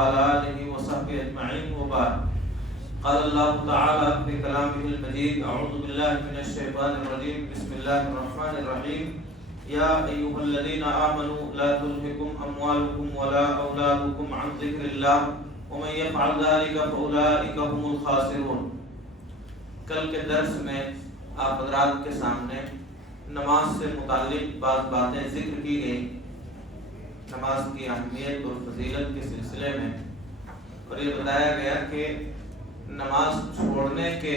وعلى آله وصحبه أجمعين وبعد. قال الله تعالى في كلامه المجيد: أعوذ بالله من الشيطان الرجيم. بسم الله الرحمن الرحيم. يا أيها الذين آمنوا لا تلهكم أموالكم ولا أولادكم عن ذكر الله ومن يفعل ذلك فأولئك هم الخاسرون. کل کے درس میں آپ حضرات کے سامنے نماز سے متعلق بعض باتیں ذکر کی گئی، نماز کی اہمیت اور فضیلت کے سلسلے میں، اور یہ بتایا گیا کہ نماز چھوڑنے کے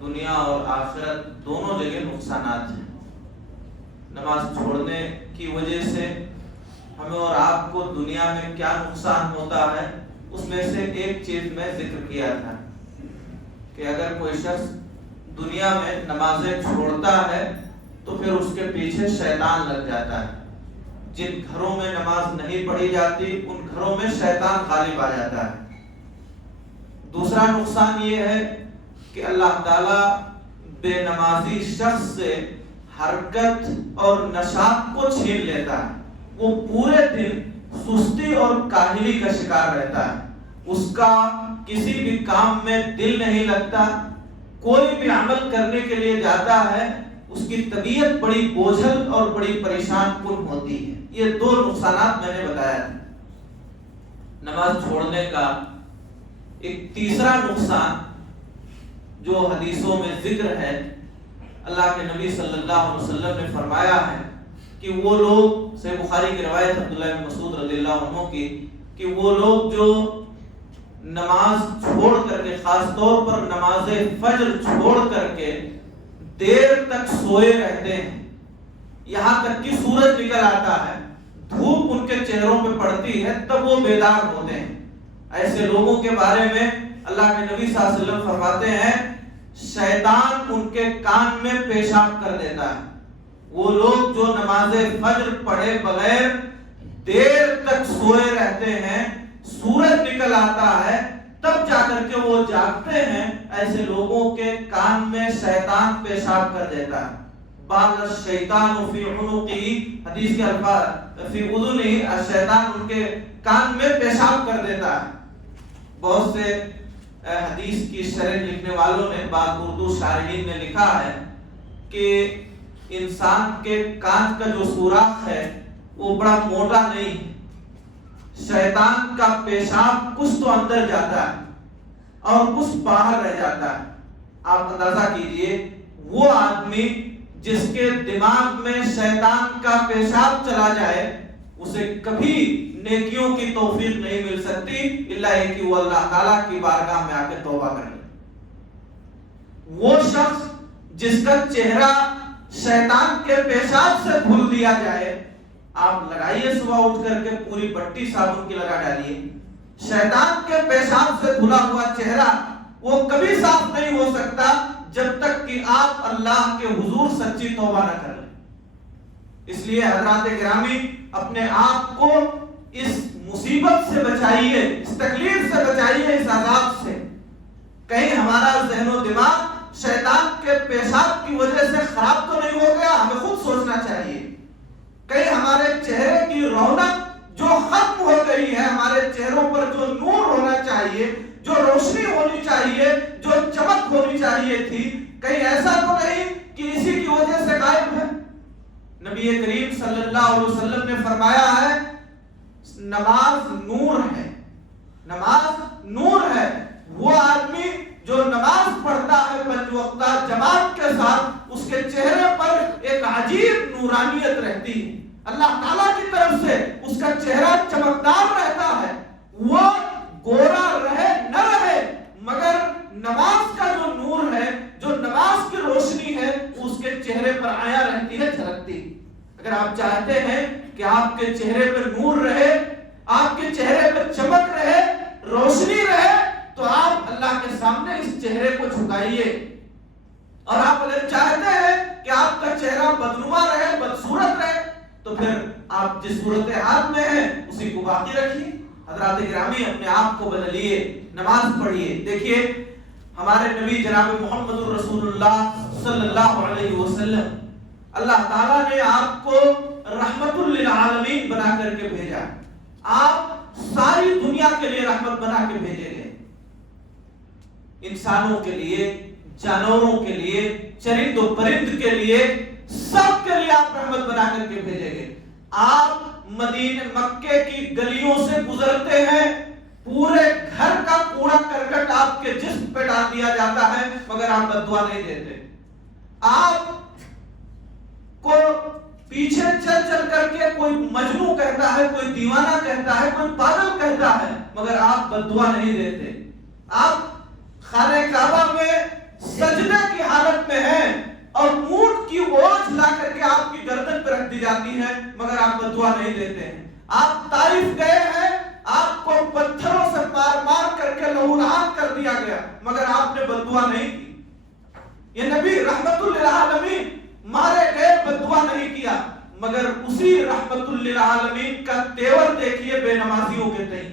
دنیا اور آخرت دونوں جگہ نقصانات ہیں. نماز چھوڑنے کی وجہ سے ہمیں اور آپ کو دنیا میں کیا نقصان ہوتا ہے، اس میں سے ایک چیز میں ذکر کیا تھا کہ اگر کوئی شخص دنیا میں نمازیں چھوڑتا ہے تو پھر اس کے پیچھے شیطان لگ جاتا ہے. جن گھروں میں نماز نہیں پڑھی جاتی ان گھروں میں شیطان غالب آ جاتا ہے. دوسرا نقصان یہ ہے کہ اللہ تعالیٰ بے نمازی شخص سے حرکت اور نشاط کو چھین لیتا ہے. وہ پورے دن سستی اور کاہلی کا شکار رہتا ہے. اس کا کسی بھی کام میں دل نہیں لگتا. کوئی بھی عمل کرنے کے لیے جاتا ہے اس کی طبیعت بڑی بوجھل اور بڑی پریشان کن ہوتی ہے. یہ دو نقصانات میں نے بتایا تھا. نماز چھوڑنے کا ایک تیسرا نقصان جو حدیثوں میں ذکر ہے، اللہ کے نبی صلی اللہ علیہ وسلم نے فرمایا ہے کہ وہ لوگ، صحیح بخاری کی روایت عبداللہ بن مسعود رضی اللہ عنہ کی، کہ وہ لوگ جو نماز چھوڑ کر کے، خاص طور پر نماز فجر چھوڑ کر کے دیر تک سوئے رہتے ہیں، یہاں تک کہ سورج نکل آتا ہے، دھوپ ان کے چہروں پہ پڑتی ہے، تب وہ بیدار ہوتے ہیں. ایسے لوگوں کے بارے میں اللہ کے نبی صلی اللہ علیہ وسلم فرماتے ہیں شیطان ان کے کان میں پیشاب کر دیتا ہے. وہ لوگ جو نماز فجر پڑھے بغیر دیر تک سوئے رہتے ہیں، سورج نکل آتا ہے تب جا کر کے وہ جاگتے ہیں، ایسے لوگوں کے کان میں شیطان پیشاب کر دیتا ہے. بال الشیطان فی عنقہ، حدیث کے الفاظ فی اذنہ، الشیطان ان کے کان میں پیشاب کر دیتا ہے. بہت سے حدیث کی شرح لکھنے والوں نے، بعض اردو شارحین نے لکھا ہے کہ انسان کے کان کا جو سوراخ ہے وہ بڑا موٹا نہیں ہے. شیطان کا پیشاب کچھ تو اندر جاتا ہے اور کچھ باہر رہ جاتا ہے. آپ اندازہ کیجئے وہ آدمی جس کے دماغ میں شیطان کا پیشاب چلا جائے اسے کبھی نیکیوں کی توفیق نہیں مل سکتی الا یہ کہ وہ اللہ تعالیٰ کی بارگاہ میں آ کے توبہ کرے. وہ شخص جس کا چہرہ شیطان کے پیشاب سے دھل دیا جائے، آپ لگائیے صبح اٹھ کر کے پوری بٹی صابن کی لگا ڈالیے، شیطان کے پیشاب سے دھلا ہوا چہرہ وہ کبھی صاف نہیں ہو سکتا جب تک کہ آپ اللہ کے حضور سچی توبہ نہ کر لیں. اس لیے حضرات گرامی، اپنے آپ کو اس مصیبت سے بچائیے، اس تکلیف سے بچائیے، اس عذاب سے. کہیں ہمارا ذہن و دماغ شیطان کے پیشاب کی وجہ سے خراب تو نہیں ہو گیا؟ ہمیں خود سوچنا چاہیے. کہیں ہمارے چہرے کی رونق جو ختم ہو گئی ہے، ہمارے چہروں پر جو نور ہونا چاہیے، جو روشنی ہونی چاہیے، جو چمک ہونی چاہیے تھی، کہیں ایسا تو نہیں کہ اسی کی وجہ سے غائب ہے؟ نبی کریم صلی اللہ علیہ وسلم نے فرمایا ہے نماز نور ہے، نماز نور ہے. وہ آدمی جو نماز پڑھتا ہے پنج وقتہ جماعت کے ساتھ، اس کے چہرے پر ایک عجیب نورانیت رہتی ہے. اللہ تعالیٰ کی طرف سے اس کا چہرہ چمکدار رہتا ہے. وہ گورا رہے نہ رہے مگر نماز کا جو نور ہے، جو نماز کی روشنی ہے، اس کے چہرے پر آیا رہتی ہے، جھلکتی. اگر آپ چاہتے ہیں کہ آپ کے چہرے پر نور رہے، آپ کے چہرے پر چمک رہے، روشنی رہے، تو آپ اللہ کے سامنے اس چہرے کو جھکائیے. اور آپ اگر چاہتے ہیں کہ آپ کا چہرہ بدنما رہے، بدصورت رہے، تو پھر آپ جس صورتحال میں ہیں اسی کو باقی رکھیے. حضرات گرامی، اپنے آپ کو بدلیے، نماز پڑھیے. دیکھیے ہمارے نبی جناب محمد الرسول اللہ صلی اللہ علیہ وسلم، اللہ تعالیٰ نے آپ کو رحمت للعالمین بنا کر کے بھیجا. آپ ساری دنیا کے لیے رحمت بنا کے بھیجے گئے، انسانوں کے لیے، جانوروں کے لیے، چرند و پرند کے لیے، سب کے لیے آپ رحمت بنا کر کے بھیجے گئے۔ آپ مدینہ مکے کی گلیوں سے گزرتے ہیں، پورے گھر کا کوڑا کرکٹ آپ کے جسم پہ ڈال دیا جاتا ہے، مگر آپ بد دعا نہیں دیتے۔ آپ کو پیچھے چل چل کر کے کوئی مجنوں کہتا ہے، کوئی دیوانہ کہتا ہے، کوئی پاگل کہتا ہے، مگر آپ بد دعا نہیں دیتے۔ آپ خانہ کعبہ میں سجدے کی حالت میں ہیں اور اونٹ کی اوجھ لا کر کے آپ کی گردن پر رکھ دی جاتی ہے، مگر آپ بد دعا نہیں دیتے ہیں۔ آپ طائف گئے ہیں، آپ کو پتھروں سے مار مار کر کے لہولہان کر دیا گیا، مگر آپ نے بد دعا نہیں کی۔ یہ نبی رحمت للعالمین مارے گئے، بد دعا نہیں کیا، مگر اسی رحمت للعالمین کا تیور دیکھیے بے نمازیوں کے تئیں۔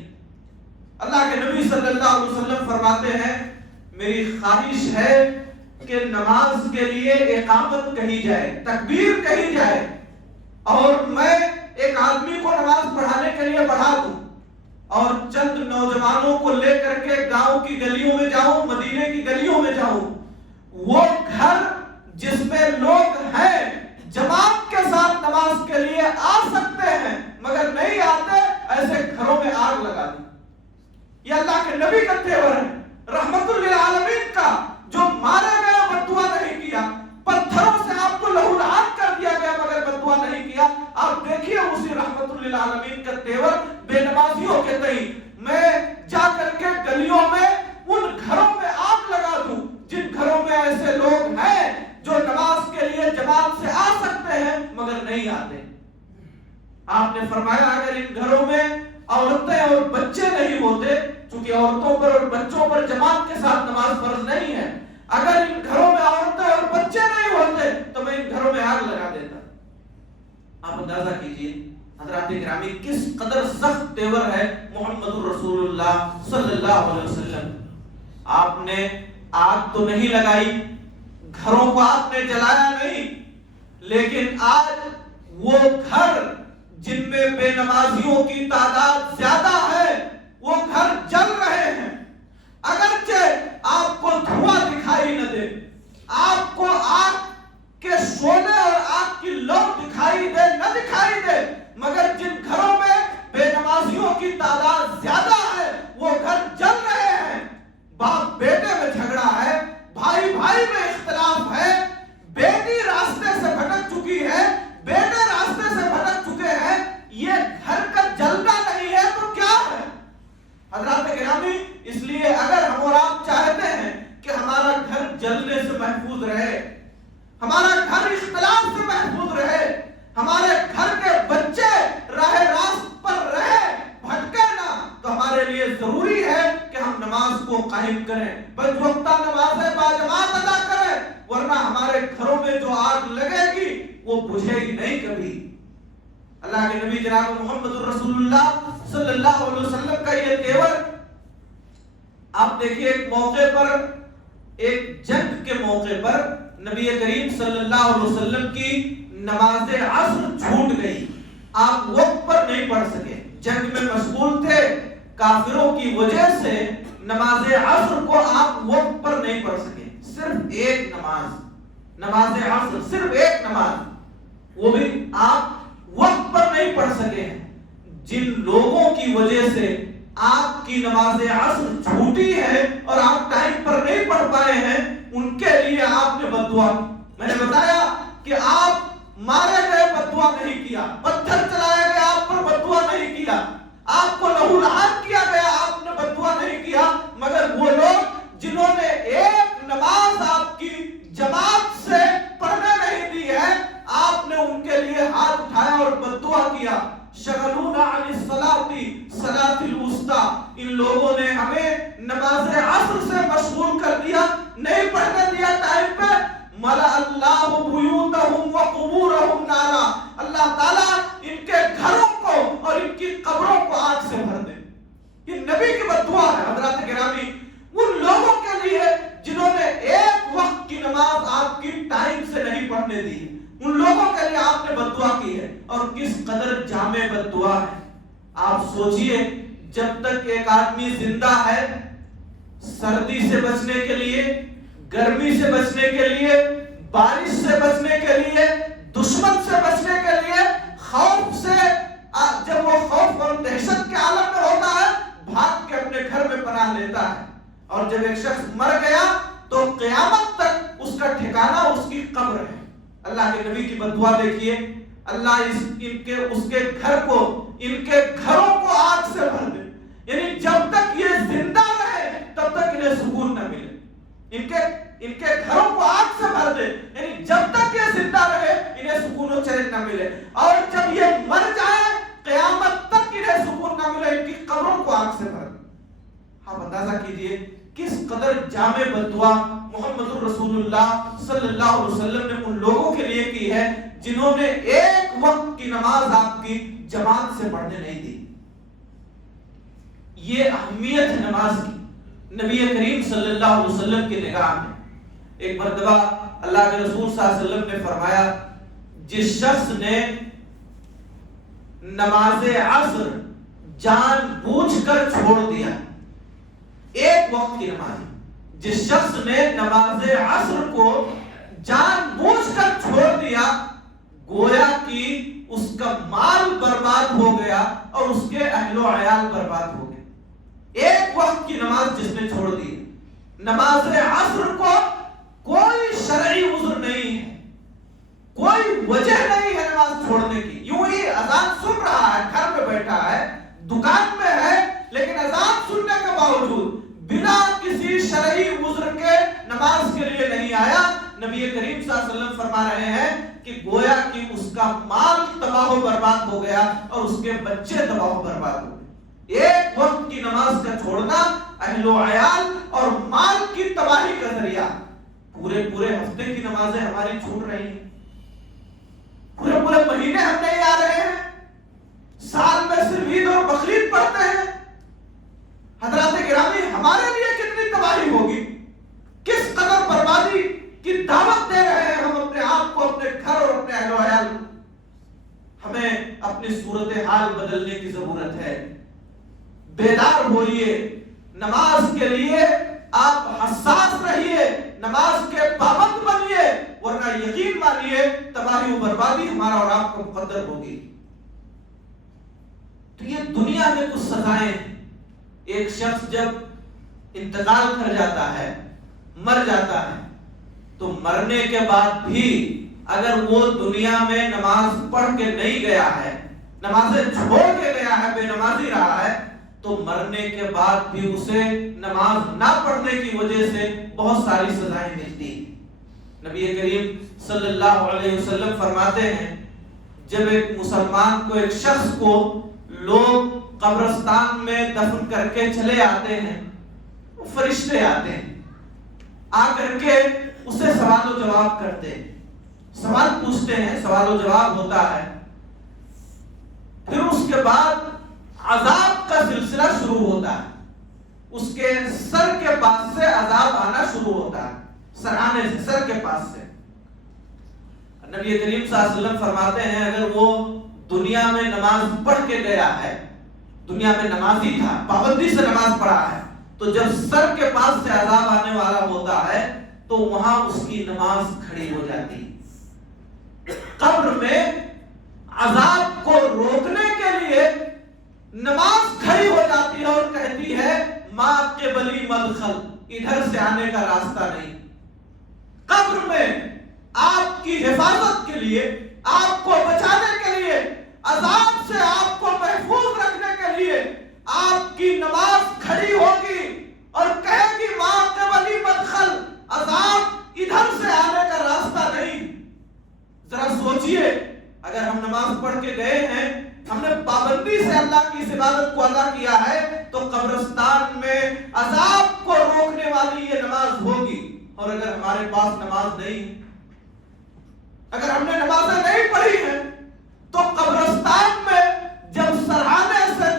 اللہ کے نبی صلی اللہ علیہ وسلم فرماتے ہیں، میری خواہش ہے کہ نماز کے لیے اقامت کہی جائے، تکبیر کہی جائے، اور میں ایک آدمی کو نماز پڑھانے کے لیے بڑھا دوں اور چند نوجوانوں کو لے کر کے گاؤں کی گلیوں میں جاؤں، مدینے کی گلیوں میں جاؤں۔ وہ گھر جس میں لوگ ہیں جماعت کے ساتھ نماز کے لیے آ سکتے ہیں مگر نہیں آتے، ایسے گھروں میں آگ لگا دی۔ یہ اللہ کے نبی کا تیور ہے، رحمت للعالمین کا، جو مارے گئے بد دعا نہیں کیا، پتھروں سے آپ کو لہولہان کر دیا گیا مگر بد دعا نہیں کیا۔ آپ دیکھیے اسی رحمت للعالمین کا تیور بے نمازیوں کے تئیں۔ میں جا کر کے گلیوں میں ان گھروں میں آگ لگا دوں جن گھروں میں ایسے لوگ ہیں جو نماز کے لیے جماعت سے آ سکتے ہیں مگر نہیں آتے۔ آپ نے فرمایا اگر ان گھروں میں عورتیں اور بچے نہیں ہوتے، چونکہ عورتوں پر اور بچوں پر جماعت کے ساتھ نماز فرض نہیں ہے، اگر ان گھروں میں عورتیں اور بچے نہیں ہوتے تو میں ان گھروں میں آگ لگا دیتا۔ آپ اندازہ کیجئے حضرات گرامی کس قدر سخت تیور ہے محمد رسول اللہ صلی اللہ علیہ وسلم۔ آپ نے آگ تو نہیں لگائی، گھروں کو آپ نے جلایا نہیں، لیکن آج وہ گھر جن میں بے نمازیوں کی تعداد زیادہ ہے وہ گھر جل رہے ہیں۔ اگرچہ آپ کو دھواں دکھائی نہ دے، آپ کو آگ کے شعلے اور آگ کی لو دکھائی دے نہ دکھائی دے، مگر جن گھروں میں بے نمازیوں کی تعداد زیادہ ہے وہ گھر جل رہے ہیں۔ باپ بیٹے میں جھگڑا ہے، بھائی بھائی میں اختلاف ہے، بیٹی راستے سے بھٹک چکی ہے، بیٹے راستے سے بھٹک چکے ہیں، یہ گھر کا جلنا نہیں ہے تو کیا ہے؟ حضرات گرامی اس لیے اگر ہم اور آپ چاہتے ہیں کہ ہمارا گھر جلنے سے محفوظ رہے، ہمارا گھر اختلاف سے محفوظ رہے، ہمارے گھر کے بچے راہ راست پر رہے، بھٹکے نہ، تو ہمارے لیے ضروری ہے کہ ہم نماز کو قائم کریں، بس وقتہ نمازیں باجماعت ادا کریں، ورنہ ہمارے گھروں میں جو آگ لگے گی وہ بجھے گی نہیں کبھی۔ اللہ کے نبی جناب محمد رسول اللہ صلی اللہ علیہ وسلم کا یہ تیور آپ دیکھیے، ایک موقع پر، ایک جنگ کے موقع پر نبی کریم صلی اللہ علیہ وسلم کی نماز عصر چھوٹ گئی، آپ وقت پر نہیں پڑھ سکے، جنگ میں مشغول تھے، کافروں کی وجہ سے نماز عصر کو آپ وقت پر نہیں پڑھ سکے، صرف ایک نماز عصر، صرف ایک نماز، وہ بھی آپ وقت پر نہیں پڑھ سکے ہیں۔ جن لوگوں کی وجہ سے آپ کی نماز عصر چھوٹی ہے اور آپ ٹائم پر نہیں پڑھ پائے ہیں، ان کے لیے آپ نے بد دعا، میں نے بتایا کہ آپ مارے گئے بد دعا نہیں کیا، پتھر چلائے گئے آپ پر بد دعا نہیں کیا، آپ کو لہولہان کیا گیا آپ نے بد دعا نہیں کیا، مگر وہ لوگ جنہوں نے ایک نماز آپ کی جماعت سے پڑھنے نہیں دی ہے، آپ نے ان کے لیے ہاتھ اٹھایا اور بد دعا کیا۔ شغلونا عن الصلاۃ الوسطی، ان لوگوں نے ہمیں نماز عصر سے مشغول کر دیا، نہیں پڑھنے دیا ٹائم پہ۔ ملأ اللہ بیوتہم وقبورہم نارا، اللہ تعالیٰ ان کے گھروں کو اور ان کی قبروں کو آگ سے بھر دے۔ یہ نبی کی بد دعا ہے حضرات گرامی ان لوگوں کے لیے جنہوں نے ایک وقت کی نماز آپ کی ٹائم سے نہیں پڑھنے دی، ان لوگوں کے لیے آپ نے بد دعا کی ہے، اور کس قدر جامع بد دعا ہے۔ آپ سوچئے جب تک ایک آدمی زندہ ہے، سردی سے بچنے کے لیے، گرمی سے بچنے کے لیے، بارش سے بچنے کے لیے، دشمن سے بچنے کے لیے، خوف سے، جب وہ خوف اور دہشت کے عالم میں ہوتا ہے بھاگ کے اپنے گھر میں پناہ لیتا ہے، اور جب ایک شخص مر گیا تو قیامت تک اس کا ٹھکانہ اس کی قبر ہے۔ اللہ کے نبی کی بد دعا دیکھیے، اللہ اس کے گھر کو، ان کے گھروں کو آگ سے بھر دے، یعنی جب تک یہ زندہ رہے تب تک انہیں سکون نہ ملے، ان کے گھروں کو آگ سے بھر دے، یعنی جب تک یہ زندہ رہے انہیں سکون و چین نہ ملے، اور جب یہ مر جائے قیامت تک انہیں سکون نہ ملے، ان کی قبروں کو آگ سے بھر دے۔ آپ اندازہ کیجئے کس قدر جامع بد دعا محمد رسول اللہ صلی اللہ علیہ وسلم نے ان لوگوں کے لیے کی ہے جنہوں نے ایک وقت کی نماز آپ کی جماعت سے پڑھنے نہیں دی۔ یہ اہمیت ہے نماز کی نبی کریم صلی اللہ علیہ وسلم کی نگاہ میں۔ ایک مرتبہ اللہ کے رسول صلی اللہ علیہ وسلم نے فرمایا، جس شخص نے نماز عصر جان بوجھ کر چھوڑ دیا، ایک وقت کی نماز، جس شخص نے نماز عصر کو جان بوجھ کر چھوڑ دیا، گویا کہ اس کا مال برباد ہو گیا اور اس کے اہل و عیال برباد ہو گئے۔ ایک وقت کی نماز جس نے چھوڑ دی، نماز عصر کو کوئی شرعی عذر نہیں ہے، کوئی وجہ نہیں ہے نماز چھوڑنے کی، یوں ہی اذان سن رہا ہے، گھر میں بیٹھا ہے، دکان میں ہے، لیکن اذان سننے کے باوجود بنا کسی شرعی عذر کے نماز کے لیے نہیں آیا، نبی کریم صلی اللہ علیہ وسلم فرما رہے ہیں کہ گویا کہ اس کا مال تباہ و برباد ہو گیا اور اس کے بچے تباہ و برباد ہو گئے۔ ایک وقت کی نماز کا چھوڑنا اہل و عیال اور مال کی تباہی کا ذریعہ۔ پورے ہفتے کی نمازیں ہماری چھوٹ رہی ہیں، پورے مہینے ہم نہیں آ رہے ہیں، سال میں صرف عید اور بقرعید پڑھتے ہیں۔ حضرات گرامی، ہمارے لیے کتنی تباہی ہوگی، کس قدر بربادی کی دعوت دے رہے ہیں ہم اپنے آپ کو، اپنے گھر اور اپنے اہل و عیال کو۔ ہمیں اپنی صورتحال بدلنے کی ضرورت ہے۔ بیدار ہوئیے، نماز کے لیے آپ حساس رہیے، نماز کے پابند بنیے، ورنہ یقین مانیے تباہی و بربادی ہمارا اور آپ کو مقدر ہوگی۔ تو یہ دنیا میں کچھ سزائیں ہیں۔ ایک شخص جب انتقال کر جاتا ہے، مر جاتا ہے، تو مرنے کے بعد بھی اگر وہ دنیا میں نماز پڑھ کے نہیں گیا ہے، نمازیں چھوڑ کے گیا ہے، بے نمازی رہا ہے، تو مرنے کے بعد بھی اسے نماز نہ پڑھنے کی وجہ سے بہت ساری سزائیں ملتی۔ نبی کریم صلی اللہ علیہ وسلم فرماتے ہیں، جب ایک مسلمان کو، ایک شخص کو لوگ قبرستان میں دفن کر کے چلے آتے ہیں، فرشتے آتے ہیں، آ کر کے اسے سوال و جواب کرتے ہیں، سوال پوچھتے ہیں، سوال و جواب ہوتا ہے، پھر اس کے بعد عذاب کا سلسلہ شروع ہوتا ہے، اس کے سر کے پاس سے عذاب آنا شروع ہوتا ہے، سرانے سے، سر کے پاس سے۔ نبی کریم صلی اللہ علیہ وسلم فرماتے ہیں، اگر وہ دنیا میں نماز پڑھ کے گیا ہے، دنیا میں نمازی تھا، پابندی سے نماز پڑھا ہے، تو جب سر کے پاس سے عذاب آنے والا ہوتا ہے تو وہاں اس کی نماز کھڑی ہو جاتی۔ قبر میں عذاب کو روکنے کے لیے نماز کھڑی ہو جاتی ہے اور کہتی ہے، ما قبلی مدخل، ادھر سے آنے کا راستہ نہیں۔ قبر میں آپ کی حفاظت کے لیے، آپ کو بچانے کے لیے، عذاب سے آپ کو محفوظ رکھنے کے لیے آپ کی نماز کھڑی ہوگی اور کہے گی، ما قبلی مدخل، عذاب ادھر سے آنے کا راستہ نہیں۔ ذرا سوچئے، اگر ہم نماز پڑھ کے گئے ہیں، ہم نے پابندی سے اللہ کی اس عبادت کو ادا کیا ہے، تو قبرستان میں عذاب کو روکنے والی یہ نماز ہوگی۔ اور اگر ہمارے پاس نماز نہیں، اگر ہم نے نمازیں نہیں پڑھی ہیں، تو قبرستان میں جب سرحانے سے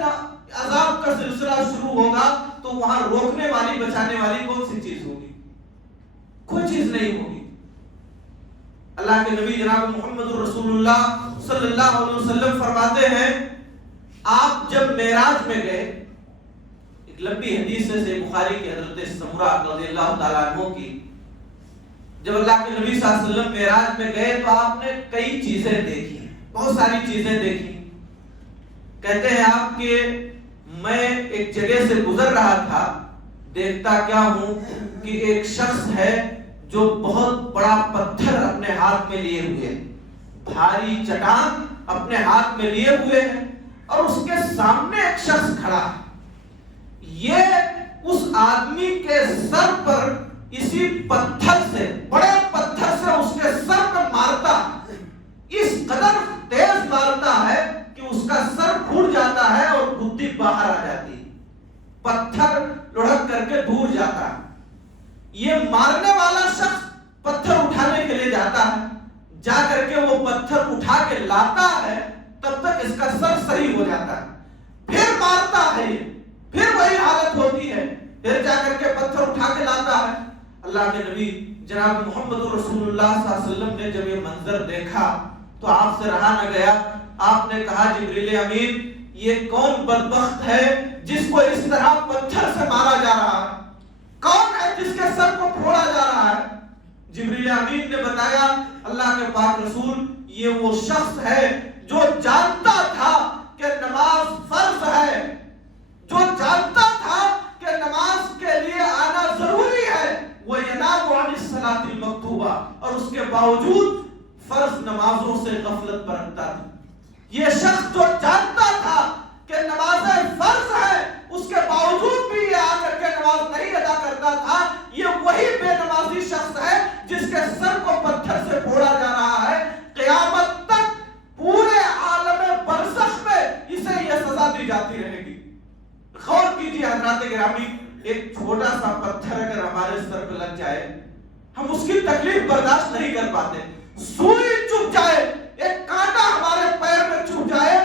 عذاب کا سلسلہ شروع ہوگا تو وہاں روکنے والی، بچانے والی کون سی چیز ہوگی؟ کوئی چیز نہیں ہوگی۔ اللہ کے نبی جناب محمد رسول اللہ صلی اللہ علیہ وسلم فرماتے ہیں، آپ جب معراج میں گئے ایک لمبی حدیث سے بخاری کی حضرت سمرہ رضی اللہ تعالیٰ عنہ کی، جب اللہ کے نبی صلی اللہ علیہ وسلم معراج میں گئے تو آپ نے کئی چیزیں دیکھی، بہت ساری چیزیں دیکھی. کہتے ہیں آپ کہ میں ایک جگہ سے گزر رہا تھا، دیکھتا کیا ہوں کہ ایک شخص ہے جو بہت بڑا پتھر اپنے ہاتھ میں لیے ہوئے، بھاری چٹان اپنے ہاتھ میں لیے ہوئے ہیں، اور اس کے سامنے ایک شخص کھڑا ہے. یہ اس آدمی کے سر پر اسی پتھر سے، بڑے پتھر سے اس کے سر پر مارتا، اس قدر تیز مارتا ہے کہ اس کا سر پھوٹ جاتا ہے اور گدی باہر آ جاتی ہے، پتھر لڑک کر کے دور جاتا ہے. یہ مارنے والا شخص پتھر اٹھانے کے لیے جاتا ہے، جا کر کے وہ پتھر اٹھا کے لاتا ہے، تب تک اس کا سر صحیح ہو جاتا ہے. پھر مارتا ہے، پھر وہی حالت ہوتی ہے، پھر جا کر کے پتھر اٹھا کے لاتا ہے. اللہ کے نبی جناب محمد رسول اللہ صلی اللہ علیہ وسلم نے جب یہ منظر دیکھا تو آپ سے رہا نہ گیا. آپ نے کہا جبریل امین، یہ کون بدبخت ہے جس کو اس طرح پتھر سے مارا جا رہا ہے؟ کون ہے جس کے سر کو پھوڑا جا رہا ہے؟ جبریل امین نے بتایا اللہ کے پاک رسول، یہ وہ شخص ہے جو جانتا تھا کہ نماز فرض ہے، جو جانتا تھا کہ نماز کے لیے آنا ضروری ہے، وہ ینام عن الصلاۃ المکتوبہ، اور اس کے باوجود فرض نمازوں سے غفلت برتتا تھا. یہ شخص جو جانتا تھا کہ نمازیں فرض ہے، اس کے باوجود بھی یہ آ کر کے نماز نہیں ادا کرتا تھا. یہ وہی بے نمازی شخص ہے جس کے سر کو پتھر سے پھوڑا جا رہا ہے. قیامت تک پورے عالم برزخ میں اسے یہ سزا دی جاتی رہے گی. غور کیجیے حضرات گرامی، ایک چھوٹا سا پتھر اگر ہمارے سر پہ لگ جائے ہم اس کی تکلیف برداشت نہیں کر پاتے. سوئی چبھ جائے، ایک کانٹا ہمارے پیر میں چبھ جائے،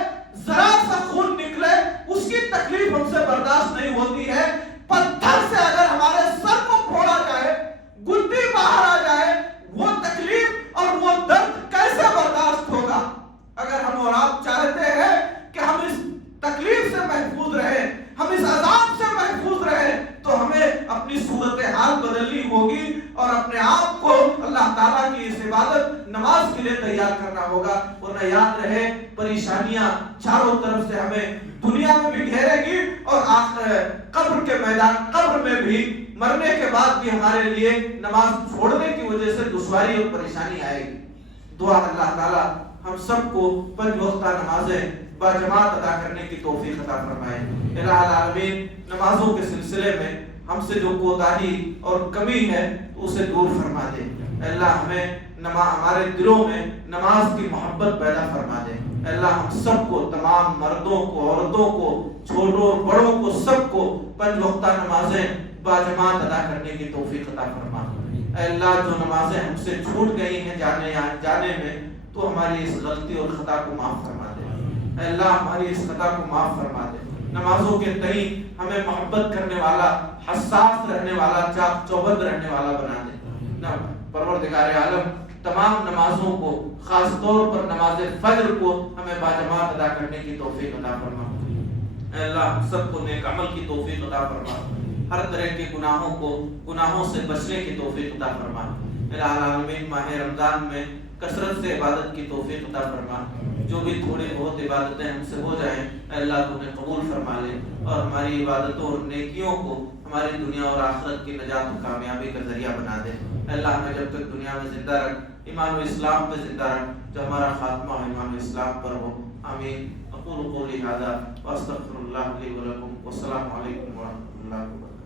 ذرا سا خون نکلے، اس کی تکلیف ہم سے برداشت نہیں ہوتی ہے. پتھر سے اگر ہمارے سر کو پھوڑا جائے، گدی باہر آ جائے، وہ تکلیف اور وہ درد کیسے برداشت ہوگا؟ اگر ہم اور آپ چاہتے ہیں کہ ہم اس تکلیف سے محفوظ رہیں، ہم اس عذاب سے محفوظ رہیں، تو ہمیں اپنی صورتحال بدلنی ہوگی اور اپنے آپ کو اللہ تعالیٰ کی اس عبادت نماز کے لیے تیار کرنا ہوگا. ورنہ یاد رہے پریشانیاں چاروں طرف سے ہمیں دنیا میں بھی گھیرے گی اور قبر کے میدان قبر میں بھی، مرنے کے بعد بھی ہمارے لیے نماز چھوڑنے کی وجہ سے دشواری اور پریشانی آئے گی. دعا اللہ تعالیٰ ہم سب کو 5 وقتہ نمازیں باجماعت ادا کرنے کی توفیق عطا فرمائے. الہ العالمین، نمازوں کے سلسلے میں ہم سے جو کوتاہی اور کمی ہے اسے دور فرما دے. اللہ ہمیں ہمارے دلوں میں نماز کی محبت پیدا فرما دے. اللہ ہم سب کو، تمام مردوں کو، عورتوں کو، چھوٹوں اور بڑوں کو، سب کو 5 وقتہ نمازیں باجماعت ادا کرنے کی توفیق عطا فرما. اے اللہ جو نمازیں ہم سے چھوٹ گئی ہیں جانے میں، تو ہماری اس غلطی اور خطا کو معاف فرما دے. اے اللہ ہماری اس خطا کو معاف فرما دے. نمازوں کے تئیں ہمیں محبت کرنے والا، حساس رہنے والا، چاق چوبند رہنے والا بنا دے. پروردگار عالم تمام نمازوں کو، خاص طور پر نماز فجر کو ہمیں باجماعت ادا کرنے کی توفیق عطا فرما. اے اللہ ہم سب کو نیک عمل کی توفیق عطا فرما. ہر طرح کے گناہوں سے بچنے کی توفیق عطا فرما. الہ العالمین، ماہ رمضان میں کثرت سے عبادت کی توفیق عطا فرما. جو بھی تھوڑے بہت عبادتیں ہم سے ہو جائیں، اے اللہ تو انہیں قبول فرما لے اور ہماری عبادتوں اور نیکیوں کو ہماری دنیا اور آخرت کی نجات و کامیابی کا ذریعہ بنا دے. اے اللہ ہمیں جب تک دنیا میں زندہ رکھ، ایمان و اسلام پہ زندہ رکھ، جو ہمارا خاتمہ ہو ایمان و اسلام پر ہو. آمین. اقول قولی ھذا واستغفر اللہ لی ولکم، والسلام علیکم ورحمۃ اللہ وبرکاتہ.